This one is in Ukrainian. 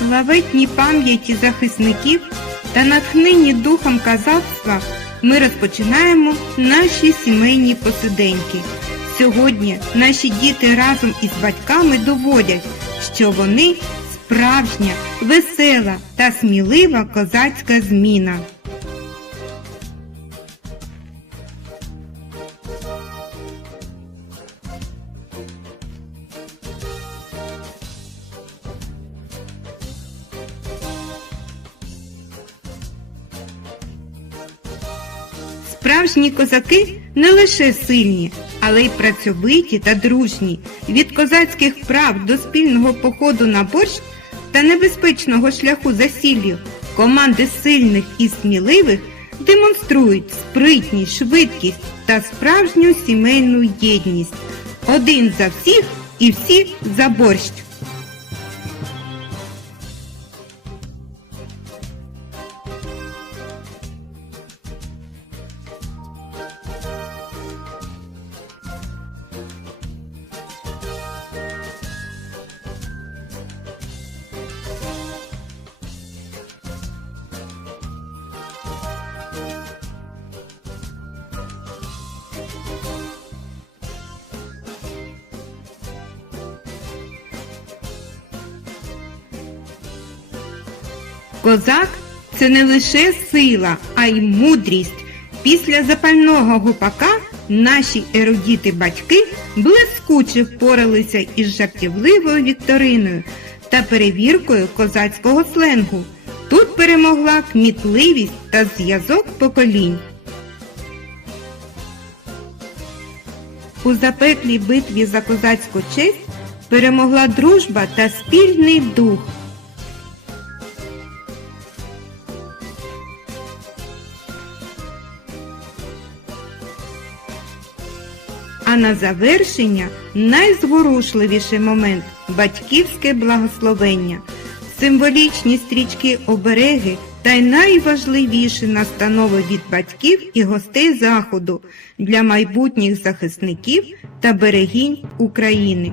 славетній пам'яті захисників та натхненні духом казацтва ми розпочинаємо наші сімейні посиденьки. Сьогодні наші діти разом із батьками доводять, що вони справжня, весела та смілива козацька зміна. Справжні козаки не лише сильні, але й працьовиті та дружні. Від козацьких прав до спільного походу на борщ та небезпечного шляху за сіллю команди сильних і сміливих демонструють спритність, швидкість та справжню сімейну єдність. Один за всіх і всі за борщ. Козак це не лише сила, а й мудрість. Після запального гупака наші ерудіти батьки блискуче впоралися із жартівливою вікториною та перевіркою козацького сленгу. Тут перемогла кмітливість та зв'язок поколінь. У запеклій битві за козацьку честь перемогла дружба та спільний дух. А на завершення найзворушливіший момент батьківське благословення, символічні стрічки обереги та й найважливіші настанови від батьків і гостей заходу для майбутніх захисників та берегінь України.